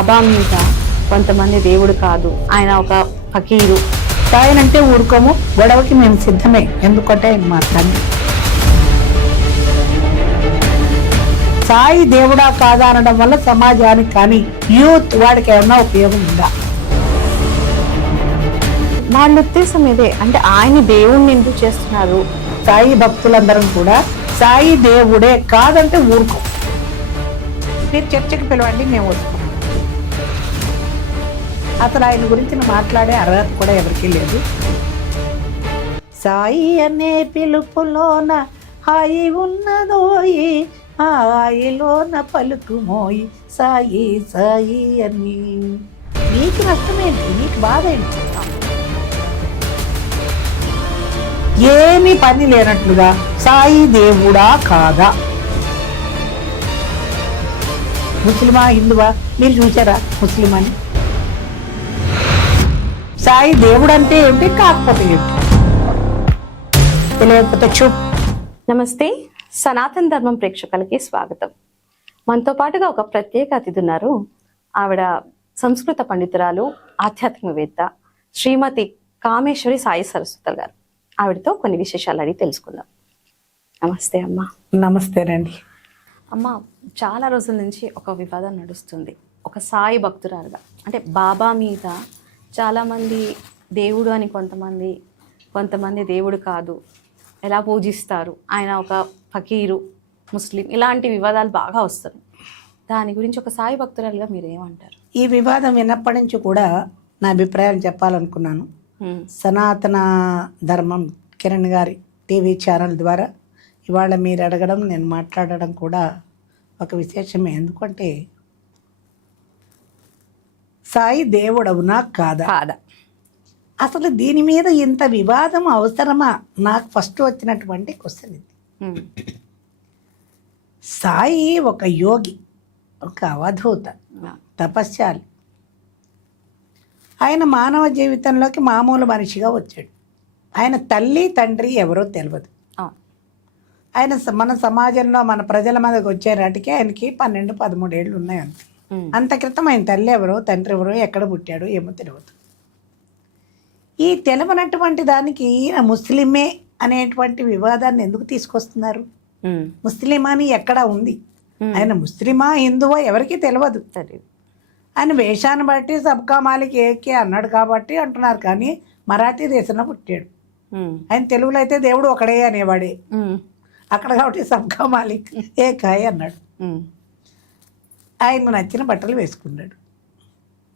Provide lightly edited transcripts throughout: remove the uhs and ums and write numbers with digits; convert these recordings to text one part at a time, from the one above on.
బాబా మీద కొంతమంది దేవుడు కాదు, ఆయన ఒక ఫకీరు. ఆయనంటే ఊరుకోము, గొడవకి మేము సిద్ధమే. ఎందుకంటే ఆయన మా తండ్రి. సాయి దేవుడా కాదా అనడం వల్ల సమాజానికి కానీ యూత్ వాడికి ఏమన్నా ఉపయోగం ఉందా? వాళ్ళ ఉద్దేశం ఇదే, అంటే ఆయన దేవుణ్ణి ఎందుకు చేస్తున్నారు? సాయి భక్తులందరం కూడా సాయి దేవుడే కాదంటే ఊరుకో. మీరు చర్చకి పిలవండి, మేము వస్తున్నాం. అసలు ఆయన గురించి మాట్లాడే అర్హత కూడా ఎవరికీ లేదు. సాయి అనే పిలుపులోన హాయి ఉన్నదోయి, ఆ హాయిలోన పలుకుమోయి సాయి సాయి అని. నీకు నష్టమేంటి? నీకు బాధ ఏంటి? ఏమీ పని లేనట్లుగా సాయి దేవుడా కాదా? ముస్లిమా హిందువా? మీరు చూసారా ముస్లిం అని? సాయి దేవుడు అంటే ఏమిటి, కాకపోతే ఏమిటి తెలియకపోతే చూప్. నమస్తే, సనాతన ధర్మం ప్రేక్షకులకి స్వాగతం. మనతో పాటుగా ఒక ప్రత్యేక అతిథి ఉన్నారు. ఆవిడ సంస్కృత పండితురాలు, ఆధ్యాత్మికవేత్త శ్రీమతి కామేశ్వరి సాయి సరస్వతి గారు. ఆవిడతో కొన్ని విశేషాలు అడిగి తెలుసుకుందాం. నమస్తే అమ్మా. నమస్తేనండి. అమ్మ, చాలా రోజుల నుంచి ఒక వివాదం నడుస్తుంది. ఒక సాయి భక్తురాలుగా, అంటే బాబా మీద చాలామంది దేవుడు అని, కొంతమంది దేవుడు కాదు, ఎలా పూజిస్తారు, ఆయన ఒక ఫకీరు, ముస్లిం, ఇలాంటి వివాదాలు బాగా వస్తున్నాయి. దాని గురించి ఒక సాయి భక్తురాలుగా మీరు ఏమంటారు? ఈ వివాదం విన్నప్పటి నుంచి కూడా నా అభిప్రాయం చెప్పాలనుకున్నాను. సనాతన ధర్మం కిరణ్ గారి టీవీ ఛానల్ ద్వారా ఇవాళ మీరు అడగడం, నేను మాట్లాడడం కూడా ఒక విశేషమే. ఎందుకంటే సాయి దేవుడవునా కాదా? అసలు దీని మీద ఇంత వివాదం అవసరమా? నాకు ఫస్ట్ వచ్చినటువంటి క్వశ్చన్ ఇది. సాయి ఒక యోగి, ఒక అవధూత, తపస్యాలి. ఆయన మానవ జీవితంలోకి మామూలు మనిషిగా వచ్చాడు. ఆయన తల్లి తండ్రి ఎవరో తెలియదు. ఆయన మన సమాజంలో మన ప్రజల మీదకి వచ్చే నాటికి ఆయనకి 12-13 ఏళ్ళు ఉన్నాయి. అంత క్రితం ఆయన తల్లి ఎవరో తండ్రి ఎవరో ఎక్కడ పుట్టాడో ఏమో తెలియదు. ఈ తెలియనటువంటి దానికి ఈయన ముస్లిమే అనేటువంటి వివాదాన్ని ఎందుకు తీసుకొస్తున్నారు? ముస్లిం అని ఎక్కడా ఉంది? ఆయన ముస్లిమా హిందువా ఎవరికి తెలియదు. ఆయన వేషాన్ని బట్టి సబ్కా మాలిక్ ఏకే అన్నాడు కాబట్టి అంటున్నారు. కానీ మరాఠీ దేశంలో పుట్టాడు. ఆయన తెలుగులో అయితే దేవుడు ఒకడే అనేవాడే. అక్కడ కాబట్టి సబ్కా మాలిక్ ఏకాయ్ అన్నాడు. ఆయన నచ్చిన బట్టలు వేసుకున్నాడు.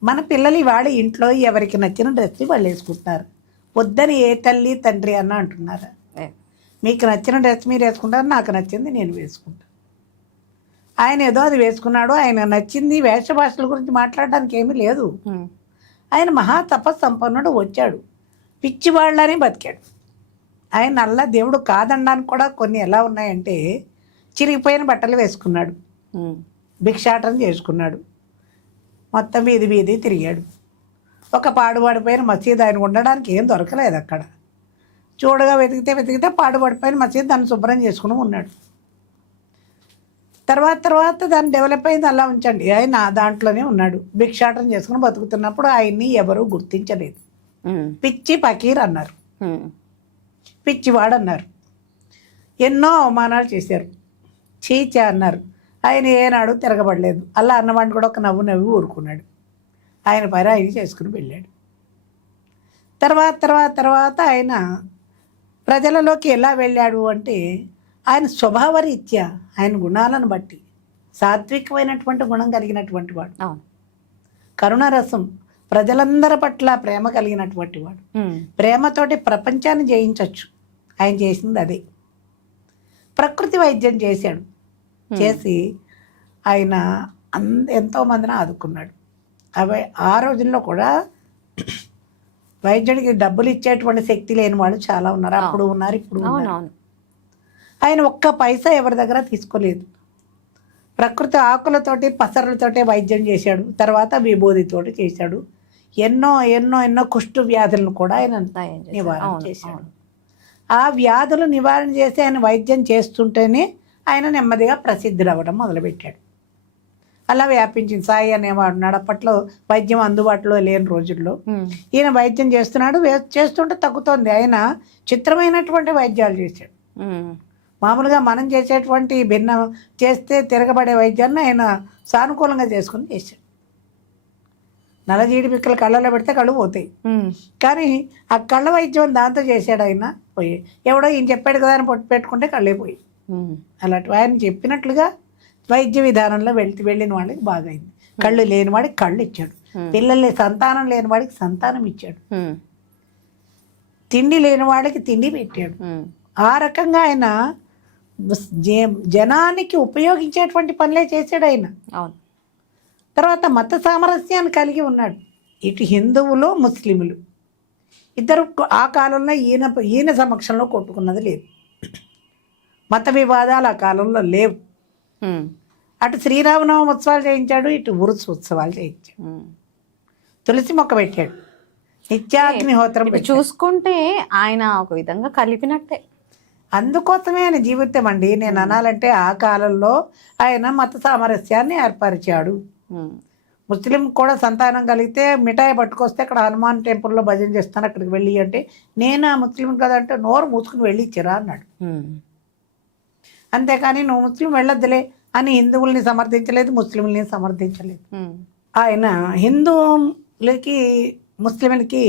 మన పిల్లలు ఇవాళ ఇంట్లో ఎవరికి నచ్చిన డ్రెస్ వాళ్ళు వేసుకుంటున్నారు. వద్దని ఏ తల్లి తండ్రి అన్న అంటున్నారా? మీకు నచ్చిన డ్రెస్ మీరు వేసుకుంటారు, నాకు నచ్చింది నేను వేసుకుంటాను. ఆయన ఏదో అది వేసుకున్నాడు, ఆయన నచ్చింది. వేష భాషల గురించి మాట్లాడడానికి ఏమీ లేదు. ఆయన మహా తపస్సంపన్నుడు, వచ్చాడు పిచ్చివాళ్ళని బతికాడు. ఆయన అల్లా దేవుడు కాదనడానికి కూడా కొన్ని ఎలా ఉన్నాయంటే, చిరిగిపోయిన బట్టలు వేసుకున్నాడు, భిక్షాటన చేసుకున్నాడు, మొత్తం వీధి వీధి తిరిగాడు. ఒక పాడుపడిపోయిన మసీదు ఆయన ఉండడానికి ఏం దొరకలేదు అక్కడ. చూడగా వెతికితే పాడుపడిపోయిన మసీదు దాన్ని శుభ్రం చేసుకుని ఉన్నాడు. తర్వాత దాన్ని డెవలప్ అయింది, అలా ఉంచండి. ఆయన దాంట్లోనే ఉన్నాడు, భిక్షాటన చేసుకుని బతుకుతున్నప్పుడు ఆయన్ని ఎవరూ గుర్తించలేదు. పిచ్చి ఫకీర్ అన్నారు, పిచ్చివాడు అన్నారు, ఎన్నో అవమానాలు చేశారు, చీచా అన్నారు. ఆయన ఏనాడు తిరగబడలేదు. అలా అన్నవాడిని కూడా ఒక నవ్వు ఊరుకున్నాడు. ఆయన పని ఆయన చేసుకుని వెళ్ళాడు. తర్వాత ఆయన ప్రజలలోకి ఎలా వెళ్ళాడు అంటే, ఆయన స్వభావరీత్యా, ఆయన గుణాలను బట్టి సాత్వికమైనటువంటి గుణం కలిగినటువంటి వాడు, కరుణారసం, ప్రజలందరి పట్ల ప్రేమ కలిగినటువంటి వాడు. ప్రేమతోటి ప్రపంచాన్ని జయించవచ్చు. ఆయన చేసింది అదే. ప్రకృతి వైద్యం చేశాడు. చేసి ఆయన ఎంతోమందిని ఆదుకున్నాడు. ఆ రోజుల్లో కూడా వైద్యుడికి డబ్బులు ఇచ్చేటువంటి శక్తి లేని వాళ్ళు చాలా ఉన్నారు. అప్పుడు ఉన్నారు, ఇప్పుడు ఉన్నారు. ఆయన ఒక్క పైసా ఎవరి దగ్గర తీసుకోలేదు. ప్రకృతి ఆకులతోటి పసరులతోటే వైద్యం చేశాడు. తర్వాత విభూతితోటి చేశాడు. ఎన్నో కుష్టు వ్యాధులను కూడా ఆయన నివారణ చేశాడు. ఆ వ్యాధులు నివారణ చేసి ఆయన వైద్యం చేస్తుంటేనే ఆయన నెమ్మదిగా ప్రసిద్ధుడు అవ్వడం మొదలుపెట్టాడు. అలా వ్యాపించింది. సాయి అనేవాడు ఉన్నాడు. అప్పట్లో వైద్యం అందుబాటులో లేని రోజుల్లో ఈయన వైద్యం చేస్తున్నాడు. చేస్తుంటే తగ్గుతోంది. ఆయన చిత్రమైనటువంటి వైద్యాలు చేశాడు. మామూలుగా మనం చేసేటువంటి భిన్నం చేస్తే తిరగబడే వైద్యాన్ని ఆయన సానుకూలంగా చేసుకుని చేశాడు. నల్లజీడి పిక్కలు కళ్ళలో పెడితే కళ్ళు పోతాయి, కానీ ఆ కళ్ళ వైద్యం దాంతో చేశాడు. ఆయన పోయి ఎవడో ఈయన చెప్పాడు కదా అని పొట్టు పెట్టుకుంటే కళ్ళే పోయి. అలాంటి ఆయన చెప్పినట్లుగా వైద్య విధానంలో వెళ్ళిన వాళ్ళకి బాగా అయింది. కళ్ళు లేని వాడికి కళ్ళు ఇచ్చాడు, పిల్లలు సంతానం లేని వాడికి సంతానం ఇచ్చాడు, తిండి లేని వాడికి తిండి పెట్టాడు. ఆ రకంగా ఆయన జనానికి ఉపయోగించేటువంటి పనులే చేశాడు ఆయన. తర్వాత మత సామరస్యాన్ని కలిగి ఉన్నాడు. ఇటు హిందువులు ముస్లింలు ఇద్దరు ఆ కాలంలో ఈయన సమక్షంలో కొట్టుకున్నది లేదు. మత వివాదాలు ఆ కాలంలో లేవు. అటు శ్రీరామనవమి ఉత్సవాలు చేయించాడు, ఇటు ఉరుసు ఉత్సవాలు చేయించాడు. తులసి మొక్క పెట్టాడు, నిత్యాగ్నిహోత్రం చూసుకుంటే ఆయన ఒక విధంగా కలిపినట్టే. అందుకోసమే ఆయన జీవితం అండి. నేను అనాలంటే ఆ కాలంలో ఆయన మత సామరస్యాన్ని ఏర్పరిచాడు. ముస్లిం కూడా సంతానం కలిగితే మిఠాయి పట్టుకొస్తే అక్కడ హనుమాన్ టెంపుల్లో భజన చేస్తాను, అక్కడికి వెళ్ళి అంటే నేను ఆ ముస్లిం కదంటే నోరు మూసుకుని వెళ్ళి ఇచ్చిరా అన్నాడు. అంతేకాని నువ్వు ముస్లిం వెళ్ళొద్దులే అని హిందువుల్ని సమర్థించలేదు, ముస్లింలని సమర్థించలేదు. ఆయన హిందువులకి ముస్లింలకి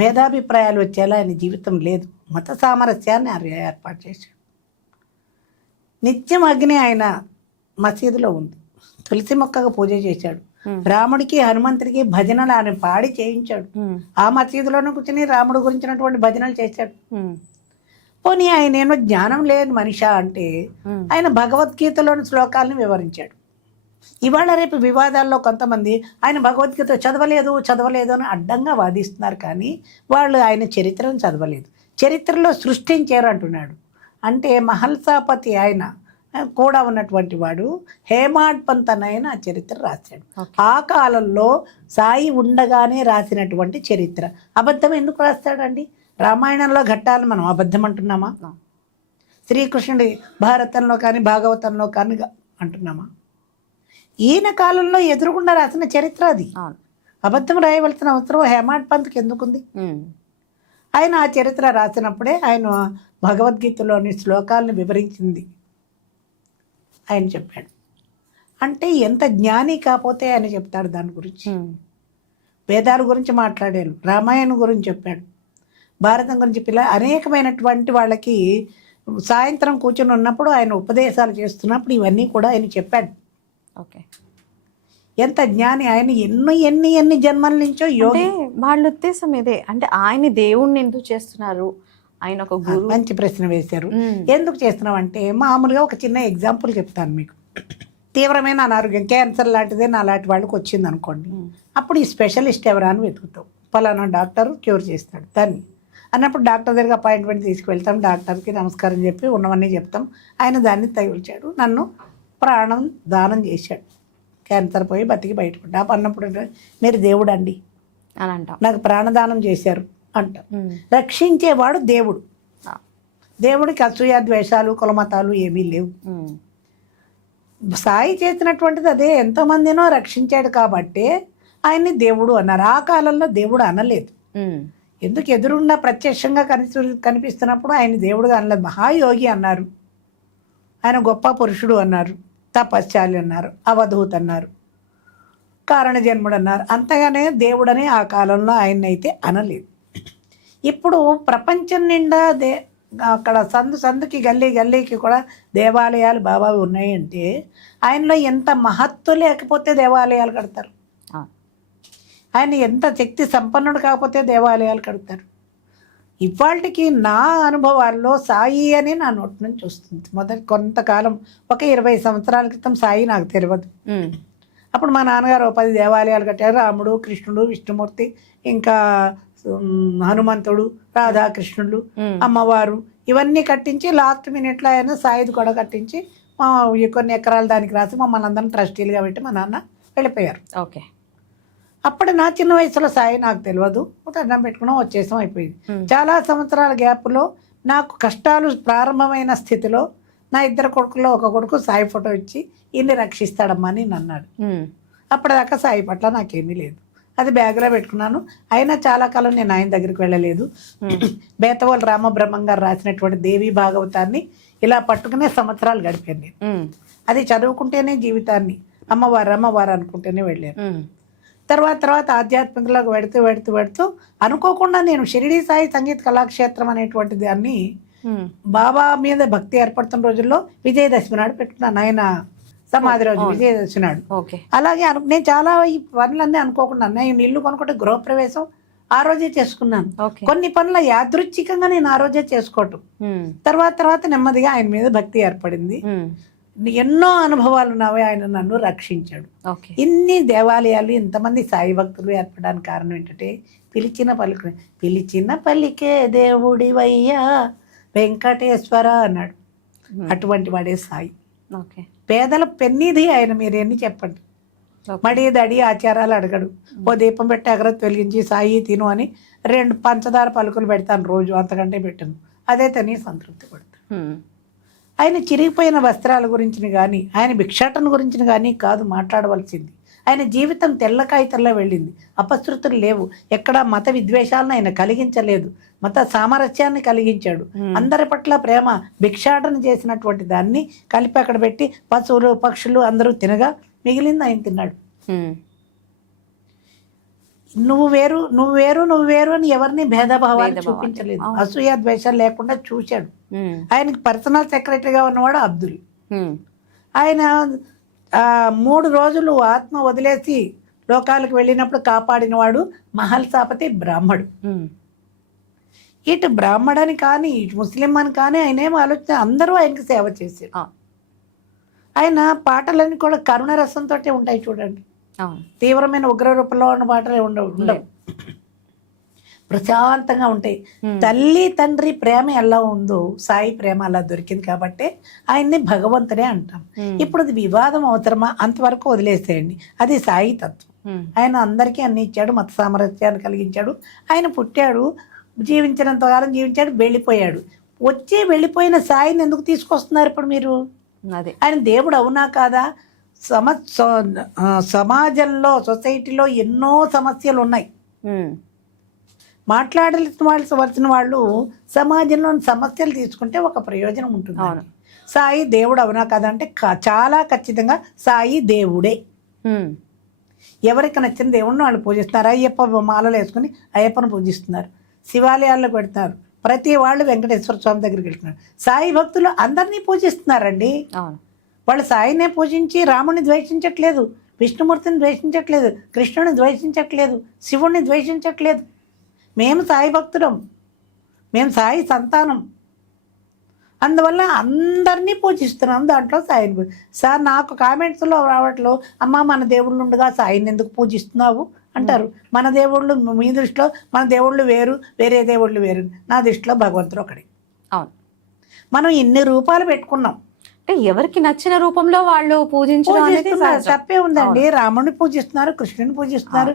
భేదాభిప్రాయాలు వచ్చేలా ఆయన జీవితం లేదు. మత సామరస్యాన్ని ఏర్పాటు చేశాడు. నిత్యం అగ్ని ఆయన మసీదులో ఉంది. తులసి మొక్కగా పూజ చేశాడు. రాముడికి హనుమంతుడికి భజనలు ఆయన పాడి చేయించాడు. ఆ మసీదులోనే కూర్చొని రాముడు గురించినటువంటి భజనలు చేశాడు. పోనీ ఆయన ఏమో జ్ఞానం లేని మనిషి అంటే ఆయన భగవద్గీతలోని శ్లోకాలను వివరించాడు. ఇవాళ రేపు వివాదాల్లో కొంతమంది ఆయన భగవద్గీత చదవలేదు అని అడ్డంగా వాదిస్తున్నారు, కానీ వాళ్ళు ఆయన చరిత్రను చదవలేదు, చరిత్రలో సృష్టించారు అంటున్నాడు. అంటే మహల్సాపతి ఆయన కూడా ఉన్నటువంటి వాడు హేమాడ్ పంత్ ఆయన ఆ చరిత్ర రాశాడు. ఆ కాలంలో సాయి ఉండగానే రాసినటువంటి చరిత్ర. అబద్ధం ఎందుకు రాస్తాడండి? రామాయణంలో ఘట్టాలను మనం అబద్ధం అంటున్నామా? శ్రీకృష్ణుడి భారతంలో కానీ భాగవతంలో కానీ అంటున్నామా? ఈయన కాలంలో ఎదురుగుండా రాసిన చరిత్ర అది. అబద్ధం రాయవలసిన అవసరం హేమాడ్ పంత్కి ఎందుకుంది? ఆయన ఆ చరిత్ర రాసినప్పుడే ఆయన భగవద్గీతలోని శ్లోకాలను వివరించింది ఆయన చెప్పాడు. అంటే ఎంత జ్ఞాని కాకపోతే ఆయన చెప్తాడు దాని గురించి. వేదాల గురించి మాట్లాడారు, రామాయణం గురించి చెప్పాడు, భారతం గురించి అనేకమైనటువంటి వాళ్ళకి సాయంత్రం కూర్చొని ఉన్నప్పుడు ఆయన ఉపదేశాలు చేస్తున్నప్పుడు ఇవన్నీ కూడా ఆయన చెప్పాడు. ఓకే, ఎంత జ్ఞాని ఆయన! ఎన్ని జన్మల నుంచో యోగి. వాళ్ళ ఉద్దేశం ఇదే, అంటే ఆయన దేవుణ్ణి ఎందుకు చేస్తున్నారు? ఆయన ఒక గురువు. మంచి ప్రశ్న వేశారు. ఎందుకు చేస్తున్నాం అంటే మామూలుగా ఒక చిన్న ఎగ్జాంపుల్ చెప్తాను మీకు. తీవ్రమైన అనారోగ్యం, క్యాన్సర్ లాంటిదే నా లాంటి వాళ్ళకి వచ్చింది అనుకోండి, అప్పుడు ఈ స్పెషలిస్ట్ ఎవరా అని వెతుకుతాం. పలానా డాక్టర్ క్యూర్ చేస్తాడు దాన్ని అన్నప్పుడు డాక్టర్ దగ్గర అపాయింట్మెంట్ తీసుకువెళ్తాం, డాక్టర్కి నమస్కారం చెప్పి ఉన్నవన్నీ చెప్తాం. ఆయన దాన్ని తగిలిచాడు, నన్ను ప్రాణం దానం చేశాడు, క్యాన్సర్ పోయి బతికి బయటపడ్డా అన్నప్పుడు మీరు దేవుడు అండి అని అంటాం, నాకు ప్రాణదానం చేశారు అంటారు. రక్షించేవాడు దేవుడు. దేవుడికి అసూయ ద్వేషాలు కులమతాలు ఏమీ లేవు. సాయి చేసినటువంటిది అదే, ఎంతోమందినో రక్షించాడు కాబట్టి ఆయన్ని దేవుడు అన్నారు. ఆ కాలంలో దేవుడు అనలేదు. ఎందుకు? ఎదురుండా ప్రత్యక్షంగా కనిపిస్తున్నప్పుడు ఆయన దేవుడుగా అనలేదు. మహాయోగి అన్నారు, ఆయన గొప్ప పురుషుడు అన్నారు, తపశ్చాలి అన్నారు, అవధూత్ అన్నారు, కారణ జన్ముడు అన్నారు. అంతగానే దేవుడని ఆ కాలంలో ఆయన అయితే అనలేదు. ఇప్పుడు ప్రపంచం నిండా అక్కడ సందుకి గల్లీకి కూడా దేవాలయాలు బాబా ఉన్నాయంటే ఆయనలో ఎంత మహత్తు లేకపోతే దేవాలయాలు కడతారు? ఆయన ఎంత శక్తి సంపన్నుడు కాకపోతే దేవాలయాలు కడతారు? ఇవాళకి నా అనుభవాల్లో సాయి అని నా నోటి నుంచి వస్తుంది. కొంతకాలం ఒక 20 సంవత్సరాల క్రితం సాయి నాకు తెలియదు. అప్పుడు మా నాన్నగారు 10 దేవాలయాలు కట్టారు. రాముడు, కృష్ణుడు, విష్ణుమూర్తి, ఇంకా హనుమంతుడు, రాధాకృష్ణుడు, అమ్మవారు, ఇవన్నీ కట్టించి లాస్ట్ మినిట్లో ఆయన సాయిది కూడా కట్టించి కొన్ని ఎకరాలు దానికి రాసి మమ్మల్ని అందరం ట్రస్టీలుగా పెట్టి మా నాన్న వెళ్ళిపోయారు. ఓకే, అప్పుడు నా చిన్న వయసులో సాయి నాకు తెలియదు, దండం పెట్టుకున్నాం, వచ్చేసాం, అయిపోయింది. చాలా సంవత్సరాల గ్యాప్లో నాకు కష్టాలు ప్రారంభమైన స్థితిలో నా 2 కొడుకుల్లో ఒక కొడుకు సాయి ఫోటో ఇచ్చి ఇన్ని రక్షిస్తాడమ్మా అని అన్నాడు. అప్పటిదాకా సాయి పట్ల నాకేమీ లేదు. అది బ్యాగ్లో పెట్టుకున్నాను. అయినా చాలా కాలం నేను ఆయన దగ్గరికి వెళ్ళలేదు. బేతవోలు రామబ్రహ్మం గారు రాసినటువంటి దేవి భాగవతాన్ని ఇలా పట్టుకునే సంవత్సరాలు గడిపాను నేను. అది చదువుకుంటేనే జీవితాన్ని అమ్మవారు అమ్మవారు అనుకుంటేనే వెళ్ళాను. తర్వాత ఆధ్యాత్మికలోకి వెడుతూ అనుకోకుండా నేను షిరిడి సాయి సంగీత కళాక్షేత్రం అనేటువంటి దాన్ని బాబా మీద భక్తి ఏర్పడుతున్న రోజుల్లో విజయదశమి నాడు పెట్టుకున్నాను. ఆయన సమాధి రోజు విజయదశమి నాడు. అలాగే నేను చాలా ఈ పనులన్నీ అనుకోకుండా నేను ఇల్లు కొనుక్కుంటే గృహప్రవేశం ఆ రోజే చేసుకున్నాను. కొన్ని పనుల యాదృచ్ఛికంగా నేను ఆ రోజే చేసుకోవటం. తర్వాత నెమ్మదిగా ఆయన మీద భక్తి ఏర్పడింది. ఎన్నో అనుభవాలు నావే. ఆయన నన్ను రక్షించాడు. ఇన్ని దేవాలయాలు ఇంతమంది సాయి భక్తులు ఏర్పడడానికి కారణం ఏంటంటే పిలిచిన పలికే దేవుడివయ్యా వెంకటేశ్వర అన్నాడు. అటువంటి వాడే సాయి. పేదల పెన్నిది ఆయన. మీరు ఎన్ని చెప్పండి. మడి దడి ఆచారాలు అడగడు. ఓ దీపం పెట్టి అగరత్ వెలిగించి సాయి తిను అని 2 పంచదార పలుకులు పెడతాను రోజు, అంతకంటే పెట్టను. అదే తిని సంతృప్తి పడతాను. ఆయన చిరిగిపోయిన వస్త్రాల గురించి కానీ ఆయన భిక్షాటన గురించి కానీ కాదు మాట్లాడవలసింది. ఆయన జీవితం తెల్ల కాగితంలో వెళ్ళింది. అపశృతులు లేవు. ఎక్కడ మత విద్వేషాలను ఆయన కలిగించలేదు. మత సామరస్యాన్ని కలిగించాడు. అందరి పట్ల ప్రేమ. భిక్షాటన చేసినటువంటి దాన్ని కలిపి అక్కడ పెట్టి పశువులు పక్షులు అందరూ తినగా మిగిలింది ఆయన తిన్నాడు. నువ్వు వేరు అని ఎవరిని భేదభావాలు చూపించలేదు. అసూయ ద్వేషాలు లేకుండా చూశాడు. ఆయనకి పర్సనల్ సెక్రటరీగా ఉన్నవాడు అబ్దుల్. ఆయన 3 రోజులు ఆత్మ వదిలేసి లోకాలకు వెళ్ళినప్పుడు కాపాడినవాడు మహల్సాపతి బ్రాహ్మడు. ఇటు బ్రాహ్మడని కానీ ఇటు ముస్లిం అని కానీ ఆయన ఏం ఆలోచన, అందరూ ఆయనకి సేవ చేశారు. ఆయన పాటలన్నీ కూడా కరుణ రసంతో ఉంటాయి చూడండి. తీవ్రమైన ఉగ్ర రూపంలో ఉన్న పాటలే ఉండవు. ప్రశాంతంగా ఉంటాయి. తల్లి తండ్రి ప్రేమ ఎలా ఉందో సాయి ప్రేమ అలా దొరికింది కాబట్టి ఆయన్ని భగవంతుడే అంటాం. ఇప్పుడు అది వివాదం అవసరమా? అంతవరకు వదిలేసేయండి. అది సాయి తత్వం. ఆయన అందరికీ అన్ని ఇచ్చాడు. మత సామరస్యాన్ని కలిగించాడు. ఆయన పుట్టాడు, జీవించినంత కాలం జీవించాడు, వెళ్ళిపోయాడు. వెళ్ళిపోయిన సాయిని ఎందుకు తీసుకొస్తున్నారు ఇప్పుడు మీరు? ఆయన దేవుడు అవునా కాదా? సమాజంలో సొసైటీలో ఎన్నో సమస్యలు ఉన్నాయి. మాట్లాడవలసిన వాళ్ళు సమాజంలోని సమస్యలు తీసుకుంటే ఒక ప్రయోజనం ఉంటుంది. సాయి దేవుడు అవునా కదా అంటే చాలా ఖచ్చితంగా సాయి దేవుడే. ఎవరికి నచ్చిన దేవుడిని వాళ్ళు పూజిస్తున్నారు. అయ్యప్ప మాలలు వేసుకుని అయ్యప్పను పూజిస్తున్నారు. శివాలయాల్లో పెడతారు. ప్రతి వాళ్ళు వెంకటేశ్వర స్వామి దగ్గరికి వెళ్తున్నారు. సాయి భక్తులు అందరినీ పూజిస్తున్నారండి. వాళ్ళు సాయినే పూజించి రాముని ద్వేషించట్లేదు, విష్ణుమూర్తిని ద్వేషించట్లేదు, కృష్ణుని ద్వేషించట్లేదు, శివుణ్ణి ద్వేషించట్లేదు. మేము సాయి భక్తులం, మేము సాయి సంతానం. అందువల్ల అందరినీ పూజిస్తున్నాం. దాంట్లో సాయిని సార్ నాకు కామెంట్స్లో రావట్లో అమ్మ మన దేవుళ్ళు ఉండగా సాయిని ఎందుకు పూజిస్తున్నావు అంటారు. మన దేవుళ్ళు మీ దృష్టిలో మన దేవుళ్ళు వేరు, వేరే దేవుళ్ళు వేరు. నా దృష్టిలో భగవంతుడు ఒకడే. అవును, మనం ఇన్ని రూపాలు పెట్టుకున్నాం. ఎవరికి నచ్చిన రూపంలో వాళ్ళు పూజించుతున్నారు. తప్పే ఉందండి. రాముడిని పూజిస్తున్నారు, కృష్ణుని పూజిస్తున్నారు,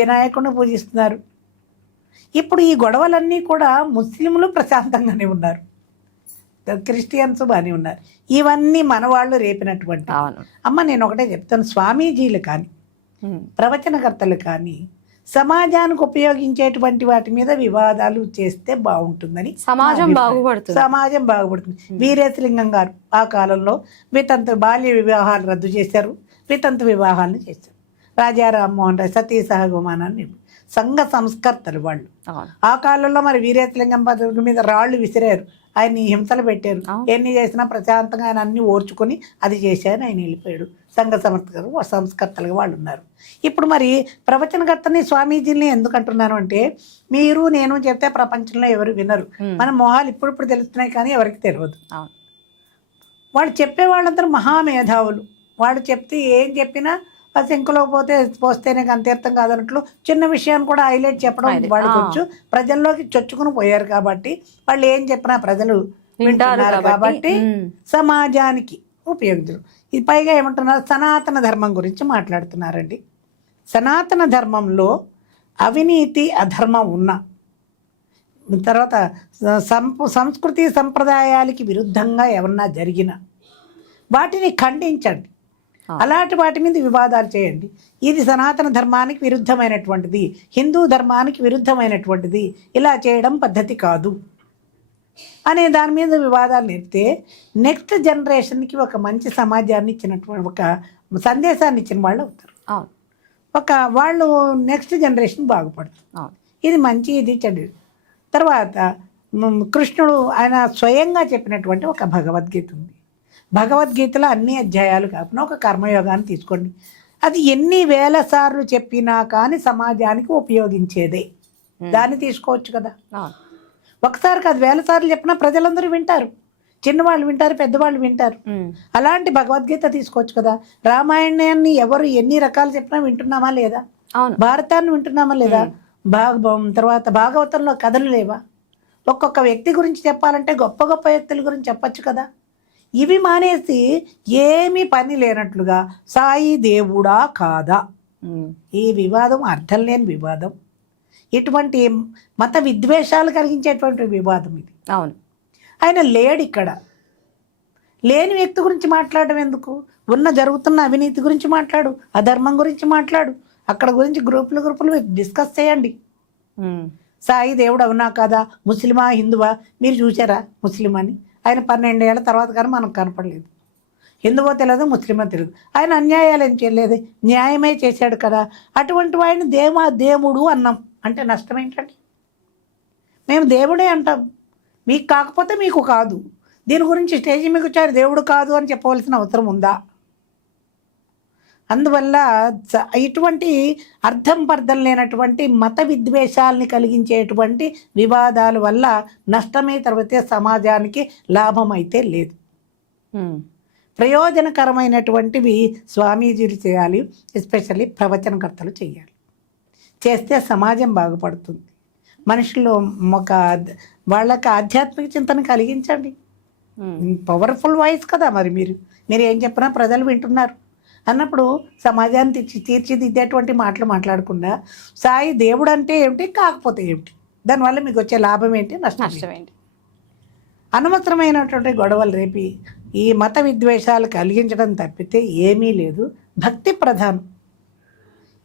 వినాయకుడిని పూజిస్తున్నారు. ఇప్పుడు ఈ గొడవలన్నీ కూడా ముస్లింలు ప్రశాంతంగానే ఉన్నారు, క్రిస్టియన్స్ బాగానే ఉన్నారు. ఇవన్నీ మన వాళ్ళు రేపినటువంటి. అమ్మ నేను ఒకటే చెప్తాను, స్వామీజీలు కానీ ప్రవచనకర్తలు కానీ సమాజానికి ఉపయోగించేటువంటి వాటి మీద వివాదాలు చేస్తే బాగుంటుందని. సమాజం బాగుపడుతుంది. వీరేశలింగం గారు ఆ కాలంలో వితంతు బాల్య వివాహాలు రద్దు చేశారు, వితంతు వివాహాలను చేశారు. రాజా రామ్మోహన్ రాయ్ సతీ సహగమనాన్ని సంఘ సంస్కర్తలు వాళ్ళు. ఆ కాలంలో మరి వీరేశలింగం మీద రాళ్ళు విసిరారు, ఆయన్ని హింసలు పెట్టారు. ఎన్ని చేసినా ప్రశాంతంగా ఆయన అన్ని ఓర్చుకొని అది చేశారు, ఆయన వెళ్ళిపోయాడు. సంఘ సంస్కర్తలుగా వాళ్ళు ఉన్నారు. ఇప్పుడు మరి ప్రవచనకర్తని స్వామీజీని ఎందుకు అంటున్నాను అంటే, మీరు నేను చెప్తే ప్రపంచంలో ఎవరు వినరు. మన మొహాలు ఇప్పుడు తెలుస్తున్నాయి కానీ ఎవరికి తెలియదు. వాళ్ళు చెప్పే వాళ్ళందరూ మహామేధావులు. వాళ్ళు చెప్తే ఏం చెప్పినా ఆ సింకులో పోస్తేనే అంతీర్థం కాదన్నట్లు చిన్న విషయాన్ని కూడా హైలైట్ చెప్పడం వాళ్ళకి వచ్చు. ప్రజల్లోకి చొచ్చుకుని పోయారు కాబట్టి వాళ్ళు ఏం చెప్పినా ప్రజలు వింటారు కాబట్టి సమాజానికి ఉపయోగించరు. ఇది పైగా ఏమంటున్నారు, సనాతన ధర్మం గురించి మాట్లాడుతున్నారండి. సనాతన ధర్మంలో అవినీతి అధర్మం ఉన్నా తర్వాత సంస్కృతి సంప్రదాయాలకి విరుద్ధంగా ఏమన్నా జరిగినా వాటిని ఖండించండి. అలాంటి వాటి మీద వివాదాలు చేయండి. ఇది సనాతన ధర్మానికి విరుద్ధమైనటువంటిది, హిందూ ధర్మానికి విరుద్ధమైనటువంటిది, ఇలా చేయడం పద్ధతి కాదు అనే దాని మీద వివాదాలు నేర్పితే నెక్స్ట్ జనరేషన్కి ఒక మంచి సమాజాన్ని ఇచ్చినటువంటి ఒక సందేశాన్ని ఇచ్చిన వాళ్ళు అవుతారు. వాళ్ళు నెక్స్ట్ జనరేషన్ బాగుపడుతుంది. ఇది మంచి, ఇది చెడు. తర్వాత కృష్ణుడు ఆయన స్వయంగా చెప్పినటువంటి ఒక భగవద్గీత ఉంది. భగవద్గీతలో అన్ని అధ్యాయాలు కాకుండా ఒక కర్మయోగాన్ని తీసుకోండి. అది ఎన్ని వేల సార్లు చెప్పినా కానీ సమాజానికి ఉపయోగించేదే. దాన్ని తీసుకోవచ్చు కదా. ఒకసారికి అది వేల సార్లు చెప్పినా ప్రజలందరూ వింటారు, చిన్నవాళ్ళు వింటారు, పెద్దవాళ్ళు వింటారు. అలాంటి భగవద్గీత తీసుకోవచ్చు కదా. రామాయణాన్ని ఎవరు ఎన్ని రకాలు చెప్పినా వింటున్నామా లేదా? భారతాన్ని వింటున్నామా లేదా? తర్వాత భాగవతంలో కథలు లేవా? ఒక్కొక్క వ్యక్తి గురించి చెప్పాలంటే గొప్ప గొప్ప వ్యక్తుల గురించి చెప్పచ్చు కదా. ఇవి మానేసి ఏమీ పని లేనట్లుగా సాయి దేవుడా కాదా, ఈ వివాదం అర్థం లేని వివాదం, ఇటువంటి మత విద్వేషాలు కలిగించేటువంటి వివాదం ఇది. అవును, ఆయన లేడు ఇక్కడ. లేని వ్యక్తి గురించి మాట్లాడడం ఎందుకు? జరుగుతున్న అవినీతి గురించి మాట్లాడు, అధర్మం గురించి మాట్లాడు, అక్కడ గురించి గ్రూపులు డిస్కస్ చేయండి. సాయి దేవుడు అవునా కాదా, ముస్లిమా హిందువా? మీరు చూసారా ముస్లిం అని? ఆయన 12 ఏళ్ల తర్వాత కానీ మనకు కనపడలేదు. హిందువో తెలియదు, ముస్లిమో తెలియదు. ఆయన అన్యాయాలు ఏం చేయలేదు, న్యాయమే చేశాడు కదా. అటువంటి వాడిని దేవుడు అన్నాం అంటే నష్టం ఏంటండి? మేము దేవుడే అంటాం, మీకు కాకపోతే మీకు కాదు. దీని గురించి స్టేజీ మీకు వచ్చారు దేవుడు కాదు అని చెప్పవలసిన అవసరం ఉందా? అందువల్ల ఇటువంటి అర్థం పర్థం లేనటువంటి మత విద్వేషాలని కలిగించేటువంటి వివాదాల వల్ల నష్టమే తప్పితే సమాజానికి లాభం అయితే లేదు. ప్రయోజనకరమైనటువంటివి స్వామీజీలు చేయాలి, ఎస్పెషల్లీ ప్రవచనకర్తలు చేయాలి. చేస్తే సమాజం బాగుపడుతుంది. మనుషులు వాళ్ళకి ఆధ్యాత్మిక చింతన కలిగించండి. పవర్ఫుల్ వాయిస్ కదా. మరి మీరు ఏం చెప్పినా ప్రజలు వింటున్నారు అన్నప్పుడు సమాజాన్ని తీర్చిదిద్దేటువంటి మాటలు మాట్లాడకుండా సాయి దేవుడు అంటే ఏమిటి, కాకపోతే ఏమిటి, దానివల్ల మీకు వచ్చే లాభం ఏంటి, నష్టం ఏంటి, అనవసరమైనటువంటి గొడవలు రేపి ఈ మత విద్వేషాలు కలిగించడం తప్పితే ఏమీ లేదు. భక్తి ప్రధానం.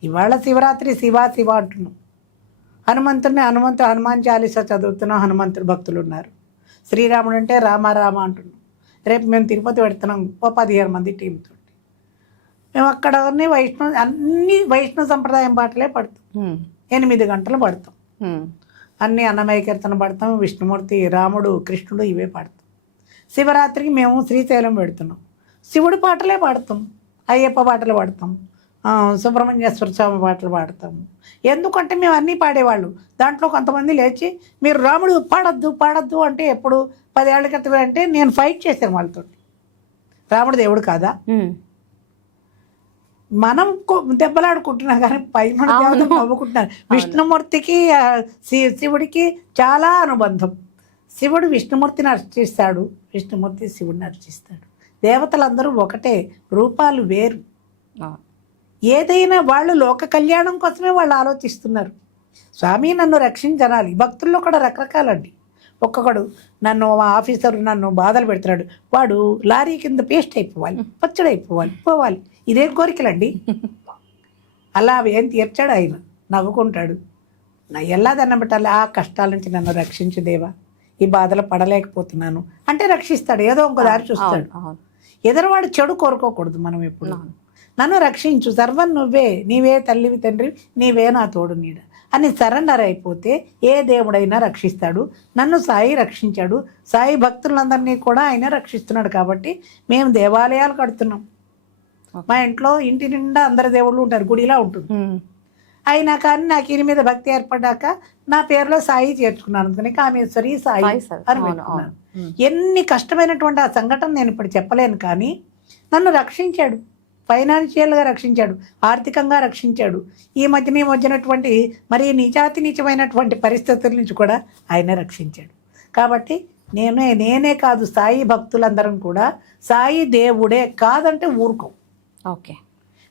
ఇవాళ శివరాత్రి శివ శివ అంటున్నాం, హనుమాన్ చాలీసా చదువుతున్నాం, హనుమంతుడు భక్తులు ఉన్నారు. శ్రీరాముడు అంటే రామ అంటున్నాం. రేపు మేము తిరుపతి పెడుతున్నాం 15 మంది టీంతో. మేము అక్కడ అన్ని వైష్ణవ సంప్రదాయం పాటలే పడతాం. 8 గంటలు పడతాం. అన్ని అన్నమయ్య కీర్తన పడతాం, విష్ణుమూర్తి, రాముడు, కృష్ణుడు ఇవే పాడతాం. శివరాత్రికి మేము శ్రీశైలం పెడుతున్నాం, శివుడి పాటలే పాడతాం, అయ్యప్ప పాటలు పాడతాం, సుబ్రహ్మణ్యేశ్వర స్వామి పాటలు పాడతాము. ఎందుకంటే మేము అన్నీ పాడేవాళ్ళు. దాంట్లో కొంతమంది లేచి మీరు రాముడు పాడద్దు అంటే ఎప్పుడు 10 ఏళ్ల క్రితం అంటే నేను ఫైట్ చేశాను వాళ్ళతో. రాముడు దేవుడు కాదా? మనం దెబ్బలాడుకుంటున్నా కానీ పై మన దేవతలు నవ్వుకుంటున్నారు. విష్ణుమూర్తికి శివుడికి చాలా అనుబంధం. శివుడు విష్ణుమూర్తిని అర్చిస్తాడు, విష్ణుమూర్తి శివుడిని అర్చిస్తాడు. దేవతలందరూ ఒకటే, రూపాలు వేరు. ఏదైనా వాళ్ళు లోక కళ్యాణం కోసమే వాళ్ళు ఆలోచిస్తున్నారు. స్వామి నన్ను రక్షించనాలి. భక్తుల్లో కూడా రకరకాలండి. ఒక్కొక్కడు నన్ను ఆఫీసర్ నన్ను బాధలు పెడుతున్నాడు, వాడు లారీ కింద పేస్ట్ అయిపోవాలి, పచ్చడి అయిపోవాలి, పోవాలి. ఇదేం కోరికలండి? అలా ఏం తీర్చాడు ఆయన, నవ్వుకుంటాడు. నా ఎలా దండం పెట్టాలి, ఆ కష్టాల నుంచి నన్ను రక్షించు దేవా, ఈ బాధలు పడలేకపోతున్నాను అంటే రక్షిస్తాడు. ఏదో ఇంకో దారి చూస్తాడు. ఎదురువాడు చెడు కోరుకోకూడదు మనం ఎప్పుడు. నన్ను రక్షించు, సర్వం నువ్వే, నీవే తల్లివి తండ్రి, నీవే నా తోడు నీడ అని సరెండర్ అయిపోతే ఏ దేవుడైనా రక్షిస్తాడు. నన్ను సాయి రక్షించాడు, సాయి భక్తులందరినీ కూడా ఆయన రక్షిస్తున్నాడు. కాబట్టి మేము దేవాలయాలు కడుతున్నాం. మా ఇంటి నిండా అందరి దేవుళ్ళు ఉంటారు, గుడిలా ఉంటుంది. అయినా కానీ నాకు ఈయన మీద భక్తి ఏర్పడ్డాక నా పేరులో సాయి చేర్చుకున్నాను. అందుకని కామేశ్వరి సాయి అని పెట్టుకున్నాను. ఎన్ని కష్టమైనటువంటి ఆ సంఘటన నేను ఇప్పుడు చెప్పలేను, కానీ నన్ను రక్షించాడు. ఫైనాన్షియల్గా రక్షించాడు, ఆర్థికంగా రక్షించాడు. ఈ మధ్యనే వచ్చినటువంటి మరి నీచమైనటువంటి పరిస్థితుల నుంచి కూడా ఆయన రక్షించాడు. కాబట్టి నేనే కాదు, సాయి భక్తులందరం కూడా సాయి దేవుడే కాదంటే ఊరుకోం. ఓకే,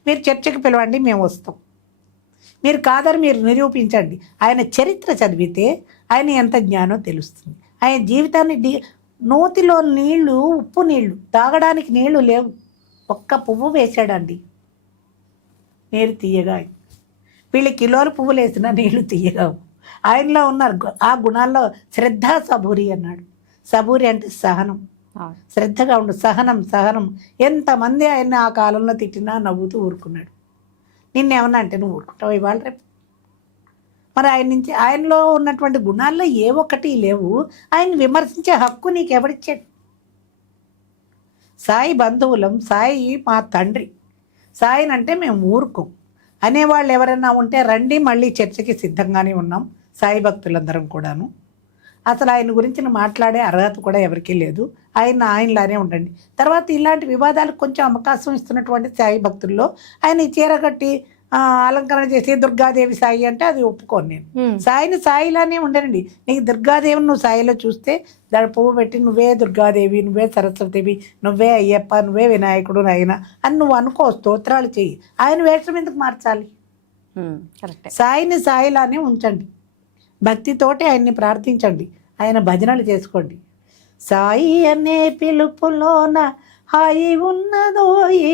మీరు చర్చకి పిలవండి, మేము వస్తాం. మీరు కాదని మీరు నిరూపించండి. ఆయన చరిత్ర చదివితే ఆయన ఎంత జ్ఞానో తెలుస్తుంది. ఆయన జీవితాన్ని నూతిలో నీళ్లు, ఉప్పు నీళ్లు, తాగడానికి నీళ్లు లేవు, ఒక్క పువ్వు వేసాడండి, నీరు తీయగా. వీళ్ళు కిలోల పువ్వులు వేసినా నీళ్లు తీయగా. ఆయనలో ఉన్న ఆ గుణాల్లో శ్రద్ధ, సబూరి అన్నాడు. సబూరి అంటే సహనం, శ్రద్ధగా ఉండు, సహనం. ఎంతమంది ఆయన ఆ కాలంలో తిట్టినా నవ్వుతూ ఊరుకున్నాడు. నిన్నేమన్నా అంటే నువ్వు ఊరుకుంటావు ఇవాళ రేపు? మరి ఆయనలో ఉన్నటువంటి గుణాల్లో ఏ ఒక్కటి లేవు. ఆయన విమర్శించే హక్కు నీకు ఎవరిచ్చాడు? సాయి బంధువులం, సాయి మా తండ్రి, సాయినంటే మేము ఊరుకోం అనేవాళ్ళు ఎవరైనా ఉంటే రండి, మళ్ళీ చర్చకి సిద్ధంగానే ఉన్నాం సాయి భక్తులందరం కూడాను. అసలు ఆయన గురించి మాట్లాడే అర్హత కూడా ఎవరికీ లేదు. ఆయనలానే ఉండండి. తర్వాత ఇలాంటి వివాదాలకు కొంచెం అవకాశం ఇస్తున్నటువంటి సాయి భక్తుల్లో ఆయన ఈ చీర కట్టి అలంకరణ చేసి దుర్గాదేవి సాయి అంటే అది ఒప్పుకోను నేను. సాయిని సాయిలానే ఉండనండి. నీకు దుర్గాదేవిని నువ్వు సాయిలో చూస్తే దాని పువ్వు పెట్టి నువ్వే దుర్గాదేవి, నువ్వే సరస్వతివి, నువ్వే అయ్యప్ప, నువ్వే వినాయకుడు నాయన అని నువ్వు అనుకో, స్తోత్రాలు చెయ్యి. ఆయన వేషం ఎందుకు మార్చాలి? సాయిని సాయిలానే ఉంచండి, భక్తితోటి ఆయన్ని ప్రార్థించండి, ఆయన భజనలు చేసుకోండి. సాయి అనే పిలుపులోన హాయి ఉన్నదోయి,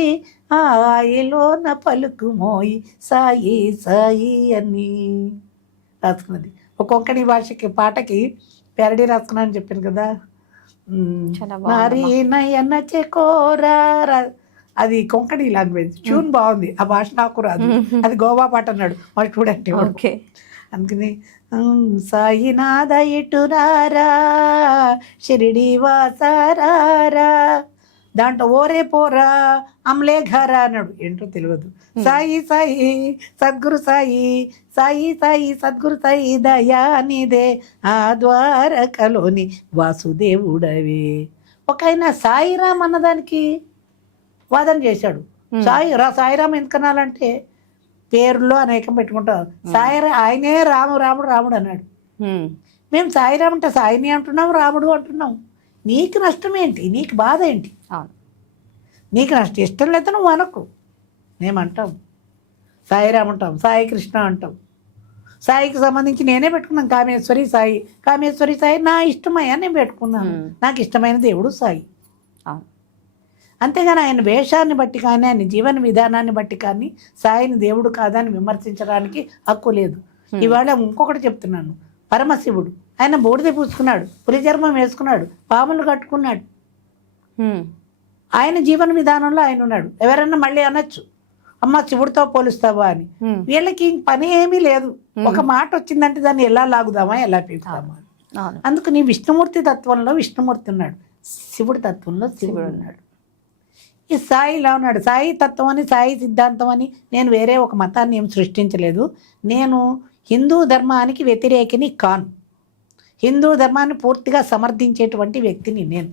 ఆ హాయిలోన పలుకుమోయి సాయి సాయి అని రాసుకున్నది. ఒక కొంకణి భాషకి పాటకి ప్యారడీ రాసుకున్నాను చెప్పాను కదా. నారీ నయన చెకోరా, అది కొంకణి లాంగ్వేజ్, ట్యూన్ బాగుంది. ఆ భాష నాకు రాదు, అది గోవా పాట అన్నాడు మా స్టూడెంట్. ఓకే, అందుకని సాయినాథ ఇటురారా షిరిడి వాసారారా, దాంట్లో ఓరే పోరా అమలే ఘరా అన్నాడు. ఏంటో తెలియదు. సాయి సాయి సద్గురు సాయి, సాయి సాయి సద్గురు సాయి దయానిదే ఆ ద్వారకలోని వాసుదేవుడవే. ఒక ఆయన సాయిరామ్ అన్నదానికి వాదన చేశాడు. సాయిరామ్ ఎందుకనాలంటే పేరులో అనేకం పెట్టుకుంటాం. ఆయనే రాముడు అన్నాడు. మేము సాయిరామ్ అంటే సాయిని అంటున్నాం, రాముడు అంటున్నాం. నీకు నష్టం ఏంటి? నీకు బాధ ఏంటి? నీకు నష్టం ఇష్టం లేదా నువ్వు అనకు. మేమంటాం సాయిరామ్ అంటాం, సాయి కృష్ణ అంటాం. సాయికి సంబంధించి నేనే పెట్టుకున్నాను కామేశ్వరి సాయి నా ఇష్టమయ్యా నేను పెట్టుకున్నాను. నాకు ఇష్టమైన దేవుడు సాయి. అంతేగాని ఆయన వేషాన్ని బట్టి కానీ, ఆయన జీవన విధానాన్ని బట్టి కానీ సాయిని దేవుడు కాదని విమర్శించడానికి హక్కు లేదు. ఇవాళ ఇంకొకటి చెప్తున్నాను, పరమశివుడు ఆయన బూడిద పూసుకున్నాడు, పులి చర్మం వేసుకున్నాడు, పాములు కట్టుకున్నాడు. ఆయన జీవన విధానంలో ఆయన ఉన్నాడు. ఎవరన్నా మళ్ళీ అనొచ్చు అమ్మ శివుడితో పోలుస్తావా అని. వీళ్ళకి పని ఏమీ లేదు. ఒక మాట వచ్చిందంటే దాన్ని ఎలా లాగుదామా, ఎలా పీకుదామా. అందుకు నీ విష్ణుమూర్తి తత్వంలో విష్ణుమూర్తి ఉన్నాడు, శివుడి తత్వంలో శివుడు ఉన్నాడు. ఈ సాయి ఇలా ఉన్నాడు. సాయి తత్వం అని, సాయి సిద్ధాంతం అని నేను వేరే ఒక మతాన్ని ఏం సృష్టించలేదు. నేను హిందూ ధర్మానికి వ్యతిరేకిని కాను. హిందూ ధర్మాన్ని పూర్తిగా సమర్థించేటువంటి వ్యక్తిని నేను.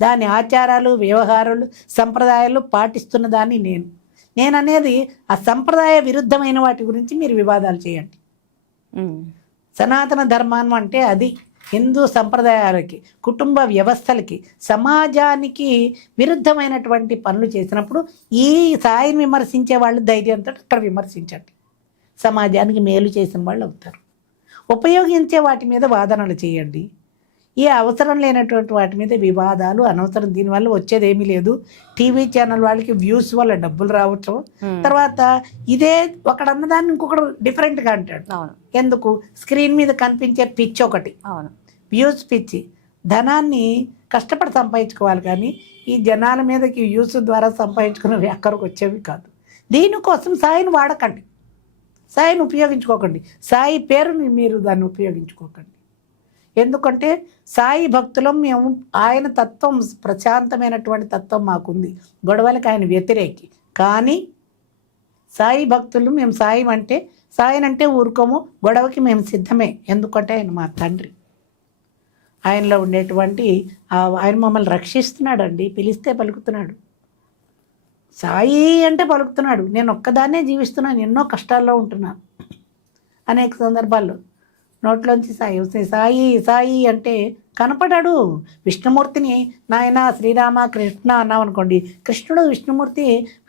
దాని ఆచారాలు, వ్యవహారాలు, సంప్రదాయాలు పాటిస్తున్న దాన్ని నేను అనేది ఆ సంప్రదాయ విరుద్ధమైన వాటి గురించి మీరు వివాదాలు చేయండి. సనాతన ధర్మం అంటే అది హిందూ సంప్రదాయాలకి, కుటుంబ వ్యవస్థలకి, సమాజానికి విరుద్ధమైనటువంటి పనులు చేసినప్పుడు ఈ సాయిని విమర్శించే వాళ్ళు ధైర్యంతో అక్కడ విమర్శించండి. సమాజానికి మేలు చేసిన వాళ్ళు అవుతారు. ఉపయోగించే వాటి మీద వాదనలు చేయండి. ఈ అవసరం లేనటువంటి వాటి మీద వివాదాలు అనవసరం. దీనివల్ల వచ్చేది ఏమీ లేదు. టీవీ ఛానల్ వాళ్ళకి వ్యూస్ వల్ల డబ్బులు రావచ్చు. తర్వాత ఇదే ఒకడన్నదాన్ని ఇంకొకడు డిఫరెంట్గా అంటాడు. ఎందుకు? స్క్రీన్ మీద కనిపించే పిచ్ ఒకటి, వ్యూస్ పిచ్చి. ధనాన్ని కష్టపడి సంపాదించుకోవాలి, కానీ ఈ జనాల మీదకి వ్యూస్ ద్వారా సంపాదించుకునేవి ఎక్కడికి వచ్చేవి కాదు. దీనికోసం సాయిని వాడకండి, సాయిని ఉపయోగించుకోకండి, సాయి పేరుని మీరు దాన్ని ఉపయోగించుకోకండి. ఎందుకంటే సాయి భక్తులం మేము. ఆయన తత్వం ప్రశాంతమైనటువంటి తత్వం మాకుంది. గొడవలకు ఆయన వ్యతిరేకి. కానీ సాయి భక్తులు మేము సాయినంటే ఊరుకోము, గొడవకి మేము సిద్ధమే. ఎందుకంటే ఆయన మా తండ్రి. ఆయనలో ఉండేటువంటి ఆయన మమ్మల్ని రక్షిస్తున్నాడండి. పిలిస్తే పలుకుతున్నాడు. సాయి అంటే పలుకుతున్నాడు. నేను ఒక్కదాన్నే జీవిస్తున్నాను, ఎన్నో కష్టాల్లో ఉంటున్నాను. అనేక సందర్భాల్లో నోట్లోంచి సాయి వస్తుంది. సాయి సాయి అంటే కనపడాడు. విష్ణుమూర్తిని నాయన శ్రీరామ కృష్ణ అన్నాం అనుకోండి, కృష్ణుడు విష్ణుమూర్తి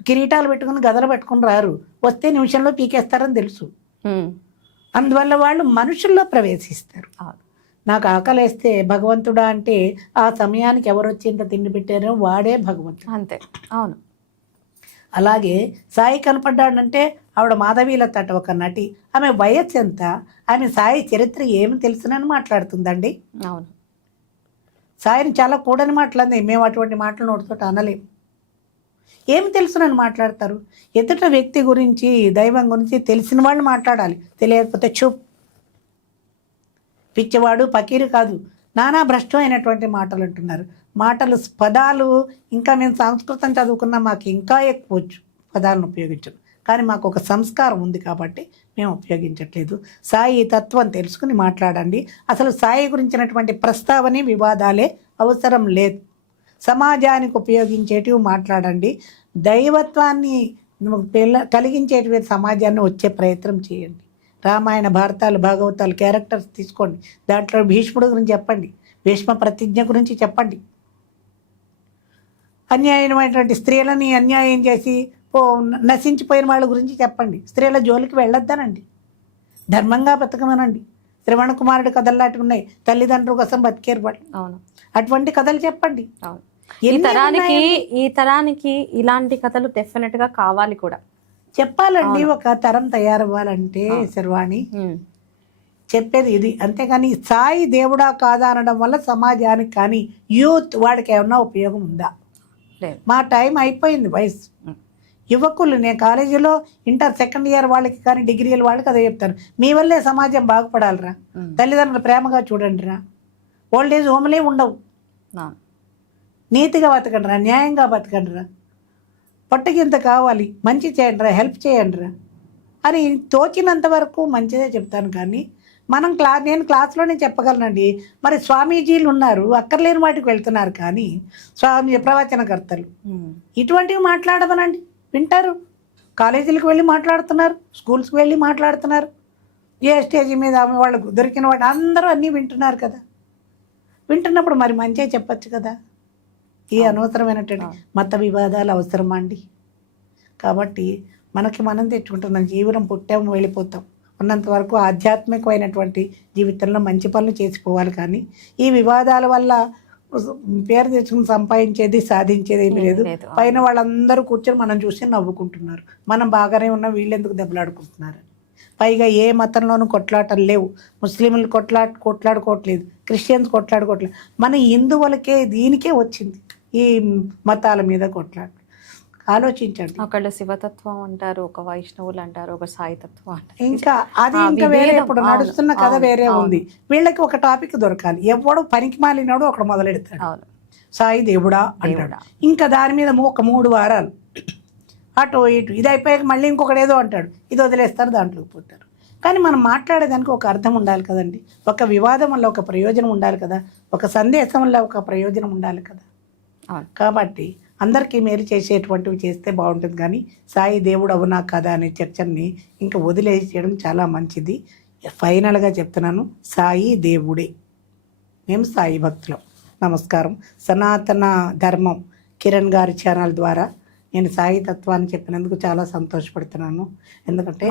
కిరీటాలు పెట్టుకుని గదలు పెట్టుకుని రారు. వస్తే నిమిషంలో పీకేస్తారని తెలుసు. అందువల్ల వాళ్ళు మనుషుల్లో ప్రవేశిస్తారు. అవును. నాకు ఆకలేస్తే భగవంతుడా అంటే ఆ సమయానికి ఎవరు వచ్చి ఇంత తిండి పెట్టారో వాడే భగవంతుడు. అంతే. అవును. అలాగే సాయి కనపడ్డాడంటే ఆవిడ మాధవీలత అట ఒక నటి. ఆమె వయస్సు ఎంత, ఆమె సాయి చరిత్ర ఏమి తెలుసునని మాట్లాడుతుందండి. అవును. సాయిని చాలా కూడని మాట్లాడింది. మేము అటువంటి మాటలు నోటితో అనలేము. ఏమి తెలుసునని మాట్లాడతారు. ఎదుట వ్యక్తి గురించి, దైవం గురించి తెలిసిన వాళ్ళు మాట్లాడాలి, తెలియకపోతే చూప్. పిచ్చివాడు పకీరు కాదు, నానా భ్రష్టం అయినటువంటి మాటలు అంటున్నారు. మాటలు పదాలు ఇంకా మేము సంస్కృతం చదువుకున్నా మాకు ఇంకా ఎక్కువ వచ్చు పదాలను ఉపయోగించడం. కానీ మాకు ఒక సంస్కారం ఉంది కాబట్టి మేము ఉపయోగించట్లేదు. సాయి తత్వం తెలుసుకుని మాట్లాడండి. అసలు సాయి గురించినటువంటి ప్రస్తావన వివాదాలే అవసరం లేదు. సమాజానికి ఉపయోగించేటివి మాట్లాడండి. దైవత్వాన్ని కలిగించేటివి సమాజాన్ని వచ్చే ప్రయత్నం చేయండి. రామాయణ, భారతాలు, భాగవతాలు క్యారెక్టర్స్ తీసుకోండి. దాంట్లో భీష్ముడు గురించి చెప్పండి, భీష్మ ప్రతిజ్ఞ గురించి చెప్పండి. అన్యాయమైనటువంటి స్త్రీలని అన్యాయం చేసి నశించిపోయిన వాళ్ళ గురించి చెప్పండి. స్త్రీల జోలికి వెళ్ళొద్దనండి, ధర్మంగా బతకమనండి. శ్రవణ కుమారుడి కథలు లాంటివి ఉన్నాయి, తల్లిదండ్రుల కోసం బతికేరు వాళ్ళు. అవును. అటువంటి కథలు చెప్పండి. అవును. ఈ తరానికి ఇలాంటి కథలు డెఫినెట్ గా కావాలి కూడా చెప్పాలండి. ఒక తరం తయారవ్వాలంటే శర్వాణి చెప్పేది ఇది. అంతేగాని సాయి దేవుడా కాదా అనడం వల్ల సమాజానికి కానీ యూత్ వాడికి ఏమన్నా ఉపయోగం ఉందా? మా టైం అయిపోయింది. వయసు యువకులు, నేను కాలేజీలో ఇంటర్ సెకండ్ ఇయర్ వాళ్ళకి కానీ డిగ్రీల వాళ్ళకి అదే చెప్తాను. మీ వల్లే సమాజం బాగుపడాలిరా. తల్లిదండ్రులు ప్రేమగా చూడండి రా. ఓల్డేజ్ హోమ్లే ఉండవు. నీతిగా బతకండి రా, న్యాయంగా బతకండి రా. పొట్టకింత కావాలి, మంచి చేయండి రా, హెల్ప్ చేయండి రా అని తోచినంత వరకు మంచిదే చెప్తాను. కానీ నేను క్లాస్లోనే చెప్పగలనండి. మరి స్వామీజీలు ఉన్నారు, అక్కర్లేని వాటికి వెళ్తున్నారు. కానీ స్వామి ప్రవచనకర్తలు ఇటువంటివి మాట్లాడమనండి, వింటారు. కాలేజీలకు వెళ్ళి మాట్లాడుతున్నారు, స్కూల్స్కి వెళ్ళి మాట్లాడుతున్నారు. ఏ స్టేజీ మీద వాళ్ళకు దొరికిన వాడు అందరూ అన్నీ వింటున్నారు కదా. వింటున్నప్పుడు మరి మంచిగా చెప్పచ్చు కదా. ఈ అనవసరమైనటువంటి మత వివాదాలు అవసరమా అండి? కాబట్టి మనం తెచ్చుకుంటున్నాం. జీవనం పుట్టాము, వెళ్ళిపోతాం. ఉన్నంత వరకు ఆధ్యాత్మికమైనటువంటి జీవితంలో మంచి పనులు చేసిపోవాలి. కానీ ఈ వివాదాల వల్ల పేరు తెచ్చుకుని సంపాదించేది, సాధించేది ఏమీ లేదు. పైన వాళ్ళందరూ కూర్చొని మనం చూసి నవ్వుకుంటున్నారు. మనం బాగానే ఉన్నాం, వీళ్ళెందుకు దెబ్బలాడుకుంటున్నారు. పైగా ఏ మతంలోనూ కొట్లాటలు లేవు. ముస్లింలు కొట్లాడుకోవట్లేదు, క్రిస్టియన్స్ కొట్లాడుకోవట్లేదు. మన హిందువులకే దీనికే వచ్చింది ఈ మతాల మీద కొట్లాట. ఆలోచించండి. ఒకళ్ళు శివతత్వం అంటారు, ఒక వైష్ణవులు అంటారు, ఒక సాయి తత్వం అంటారు. ఇంకా వేరే ఇప్పుడు నడుస్తున్న కథ వేరే ఉంది. వీళ్ళకి ఒక టాపిక్ దొరకాలి. ఎవడు పనికి మాలినాడు అక్కడ మొదలెడతాడు. సాయి దేవుడా అంటాడు. ఇంకా దాని మీద ఒక 3 వారాలు అటు ఇటు. ఇది అయిపోయాక మళ్ళీ ఇంకొకటి ఏదో అంటాడు, ఇది వదిలేస్తారు, దాంట్లోకి పోతారు. కానీ మనం మాట్లాడేదానికి ఒక అర్థం ఉండాలి కదండి. ఒక వివాదం వల్ల ఒక ప్రయోజనం ఉండాలి కదా, ఒక సందేశం వల్ల ఒక ప్రయోజనం ఉండాలి కదా. కాబట్టి అందరికీ మేలు చేసేటువంటివి చేస్తే బాగుంటుంది. కానీ సాయి దేవుడు అవునా కదా అనే చర్చని ఇంకా వదిలేసేయడం చాలా మంచిది. ఫైనల్గా చెప్తున్నాను, సాయి దేవుడే. మేము సాయి భక్తులం. నమస్కారం. సనాతన ధర్మం కిరణ్ గారి ఛానల్ ద్వారా నేను సాయి తత్వాన్ని చెప్పినందుకు చాలా సంతోషపడుతున్నాను. ఎందుకంటే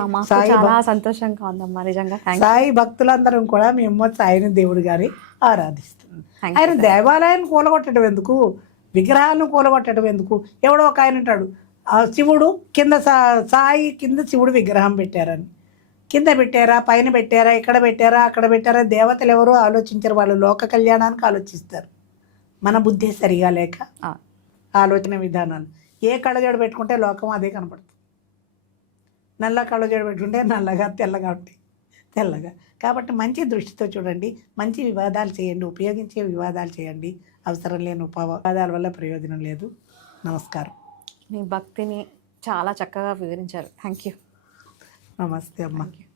సాయి భక్తులందరం కూడా మేము సాయిని దేవుడు గారి ఆరాధిస్తున్నాం. ఆయన దేవాలయాన్ని కూలగొట్టడం ఎందుకు, విగ్రహాలను కూలగొట్టడం ఎందుకు? ఎవడో ఒక ఆయన అంటాడు, శివుడు కింద సాయి కింద శివుడు విగ్రహం పెట్టారని. కింద పెట్టారా, పైన పెట్టారా, ఇక్కడ పెట్టారా, అక్కడ పెట్టారా? దేవతలు ఎవరో ఆలోచించారు. వాళ్ళు లోక కళ్యాణానికి ఆలోచిస్తారు. మన బుద్ధి సరిగా లేక ఆలోచన విధానాలు. ఏ కళ్ళజోడు పెట్టుకుంటే లోకం అదే కనపడుతుంది. నల్ల కళ్ళజోడు పెట్టుకుంటే నల్లగా, తెల్లగా ఉంటాయి, తెల్లగా. కాబట్టి మంచి దృష్టితో చూడండి, మంచి వివాదాలు చేయండి, ఉపయోగించే వివాదాలు చేయండి. అవసరం లేని వివాదాల వల్ల ప్రయోజనం లేదు. నమస్కారం. మీ భక్తిని చాలా చక్కగా వివరించారు. Thank you. నమస్తే అమ్మ.